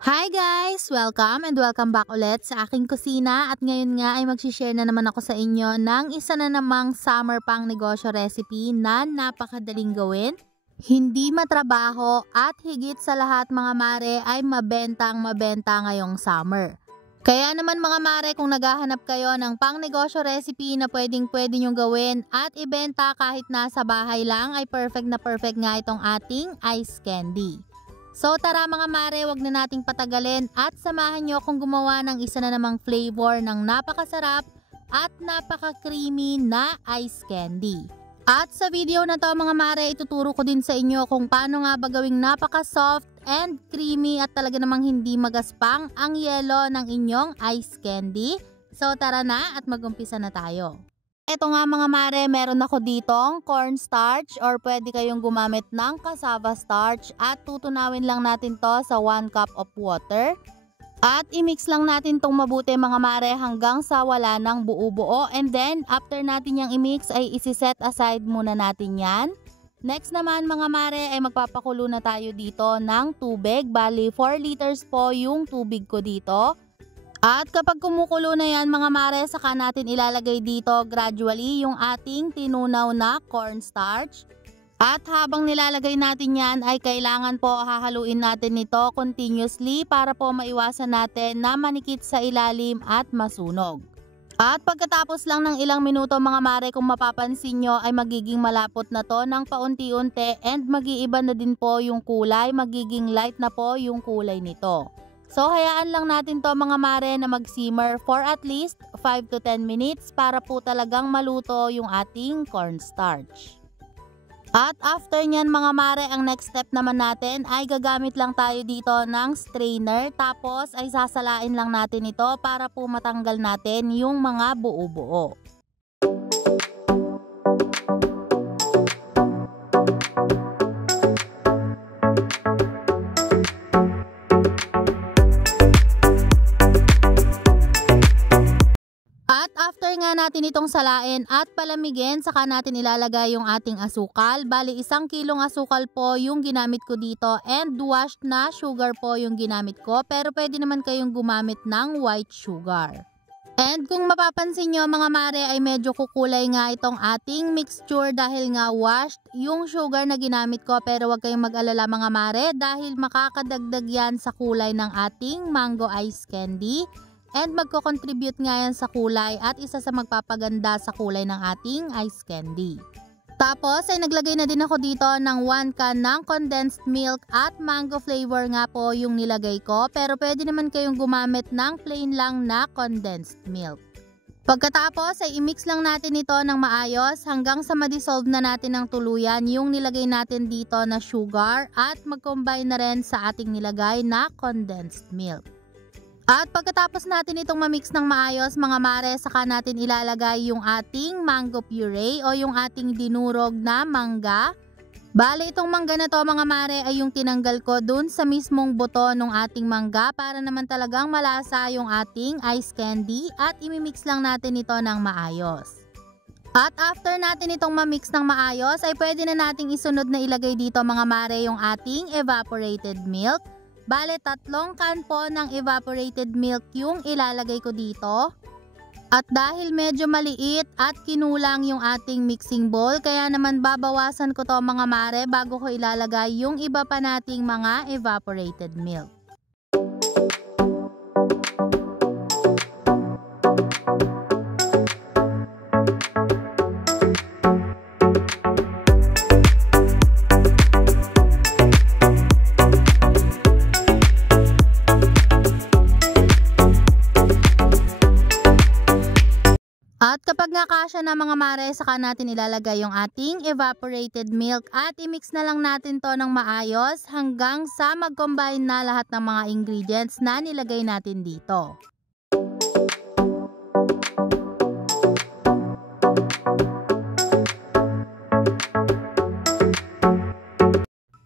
Hi guys! Welcome and welcome back ulit sa aking kusina at ngayon nga ay mag-share na naman ako sa inyo ng isa na namang summer pang negosyo recipe na napakadaling gawin, hindi matrabaho at higit sa lahat mga mare ay mabentang mabenta ngayong summer. Kaya naman mga mare, kung naghahanap kayo ng pang negosyo recipe na pwede nyong gawin at ibenta kahit nasa bahay lang, ay perfect na perfect nga itong ating ice candy. So tara mga mare, wag na nating patagalin at samahan nyo akong gumawa ng isa na namang flavor ng napakasarap at napaka-creamy na ice candy. At sa video na to mga mare, ituturo ko din sa inyo kung paano nga ba gawing napaka-soft and creamy at talaga namang hindi magaspang ang yelo ng inyong ice candy. So tara na at mag-umpisa na tayo. Ito nga mga mare, meron ako ditong cornstarch or pwede kayong gumamit ng cassava starch at tutunawin lang natin to sa 1 cup of water. At i-mix lang natin tong mabuti mga mare hanggang sa wala ng buo-buo, and then after natin yang i-mix ay isi-set aside muna natin yan. Next naman mga mare ay magpapakulo na tayo dito ng tubig, bali 4 liters po yung tubig ko dito. At kapag kumukulo na yan mga mare, saka natin ilalagay dito gradually yung ating tinunaw na cornstarch. At habang nilalagay natin yan ay kailangan po hahaluin natin ito continuously para po maiwasan natin na manikit sa ilalim at masunog. At pagkatapos lang ng ilang minuto mga mare, kung mapapansin nyo ay magiging malapot na to ng paunti-unti and mag-iiba na din po yung kulay, magiging light na po yung kulay nito. So hayaan lang natin to mga mare na mag-simmer for at least 5 to 10 minutes para po talagang maluto yung ating cornstarch. At after nyan mga mare, ang next step naman natin ay gagamit lang tayo dito ng strainer, tapos ay sasalain lang natin ito para po matanggal natin yung mga buo-buo. At after nga natin itong salain at palamigin, saka natin ilalagay yung ating asukal. Bali 1 kilong asukal po yung ginamit ko dito and washed na sugar po yung ginamit ko. Pero pwede naman kayong gumamit ng white sugar. And kung mapapansin nyo mga mare ay medyo kukulay nga itong ating mixture dahil nga washed yung sugar na ginamit ko. Pero wag kayong mag-alala mga mare dahil makakadagdag yan sa kulay ng ating mango ice candy. And magko-contribute nga yan sa kulay at isa sa magpapaganda sa kulay ng ating ice candy. Tapos ay naglagay na din ako dito ng 1 can ng condensed milk at mango flavor nga po yung nilagay ko. Pero pwede naman kayong gumamit ng plain lang na condensed milk. Pagkatapos ay i-mix lang natin ito ng maayos hanggang sa ma-dissolve na natin ng tuluyan yung nilagay natin dito na sugar at mag-combine na rin sa ating nilagay na condensed milk. At pagkatapos natin itong ma-mix ng maayos mga mare, saka natin ilalagay yung ating mango puree o yung ating dinurog na mangga. Bale itong mangga na to mga mare ay yung tinanggal ko dun sa mismong buto ng ating mangga para naman talagang malasa yung ating ice candy at imimix lang natin ito ng maayos. At after natin itong ma-mix ng maayos ay pwede na nating isunod na ilagay dito mga mare yung ating evaporated milk. Bale 3 can po ng evaporated milk yung ilalagay ko dito. At dahil medyo maliit at kinulang yung ating mixing bowl, kaya naman babawasan ko to mga mare bago ko ilalagay yung iba pa nating mga evaporated milk. At kapag nga kasya na mga mare, saka natin ilalagay yung ating evaporated milk at i-mix na lang natin to ng maayos hanggang sa mag-combine na lahat ng mga ingredients na nilagay natin dito.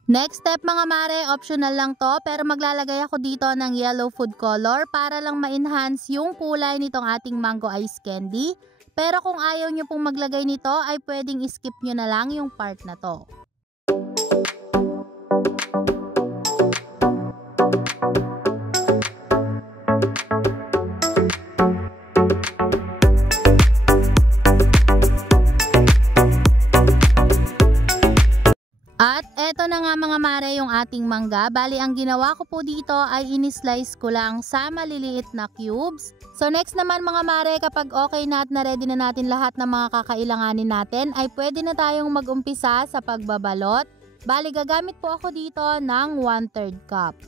Next step mga mare, optional lang to pero maglalagay ako dito ng yellow food color para lang ma-enhance yung kulay nitong ating mango ice candy. Pero kung ayaw nyo pong maglagay nito ay pwedeng skip nyo na lang yung part na to. mga mare yung ating mangga. Bali ang ginawa ko po dito ay in-slice ko lang sa maliliit na cubes. So next naman mga mare, kapag okay na at na-ready na natin lahat ng mga kakailanganin natin, ay pwede na tayong mag-umpisa sa pagbabalot. Bali gagamit po ako dito ng 1/3 cup.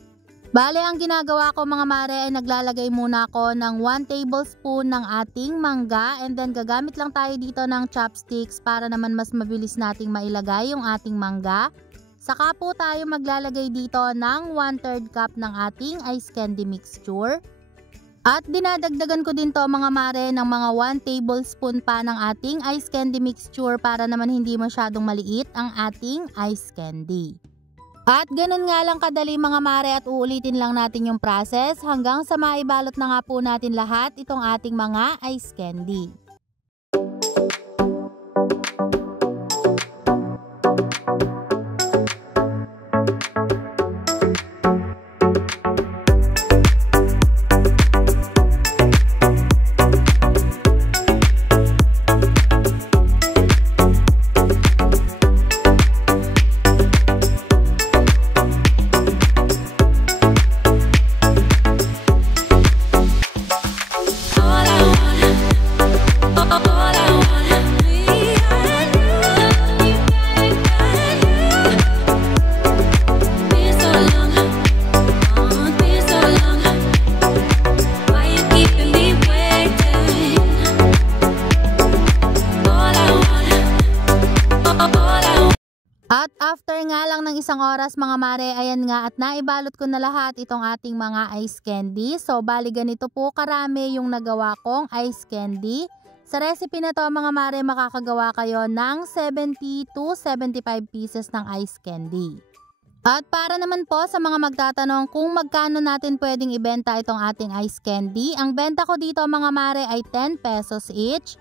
Bale, ang ginagawa ko mga mare ay naglalagay muna ako ng 1 tablespoon ng ating mangga, and then gagamit lang tayo dito ng chopsticks para naman mas mabilis nating mailagay yung ating mangga. Saka po tayo maglalagay dito ng 1/3 cup ng ating ice candy mixture. At dinadagdagan ko din to mga mare ng mga 1 tablespoon pa ng ating ice candy mixture para naman hindi masyadong maliit ang ating ice candy. At ganun nga lang kadali mga mare, at uulitin lang natin yung process hanggang sa maibalot na nga po natin lahat itong ating mga ice candy. At after nga lang ng isang oras mga mare, ayan nga at naibalot ko na lahat itong ating mga ice candy. So bali ganito po karami yung nagawa kong ice candy. Sa recipe na to mga mare, makakagawa kayo ng 70 to 75 pieces ng ice candy. At para naman po sa mga magtatanong kung magkano natin pwedeng ibenta itong ating ice candy, ang benta ko dito mga mare ay 10 pesos each.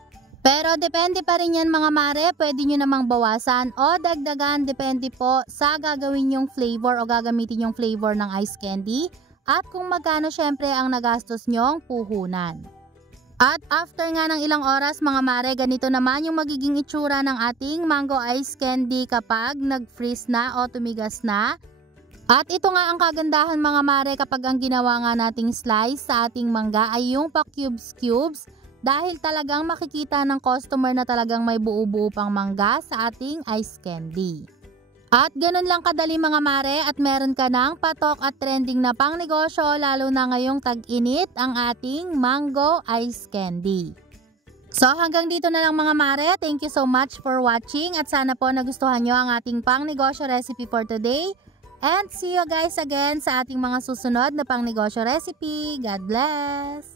Pero depende pa rin yan mga mare, pwede nyo namang bawasan o dagdagan, depende po sa gagawin yung flavor o gagamitin yung flavor ng ice candy at kung magkano syempre ang nagastos nyong puhunan. At after nga ng ilang oras mga mare, ganito naman yung magiging itsura ng ating mango ice candy kapag nag-freeze na o tumigas na. At ito nga ang kagandahan mga mare kapag ang ginawa nga nating slice sa ating mangga ay yung pa-cubes. Dahil talagang makikita ng customer na talagang may buo-buo pang mangga sa ating ice candy. At ganun lang kadali mga mare, at meron ka ng patok at trending na pang negosyo lalo na ngayong tag-init ang ating mango ice candy. So hanggang dito na lang mga mare, thank you so much for watching at sana po nagustuhan nyo ang ating pang negosyo recipe for today. And see you guys again sa ating mga susunod na pang negosyo recipe. God bless!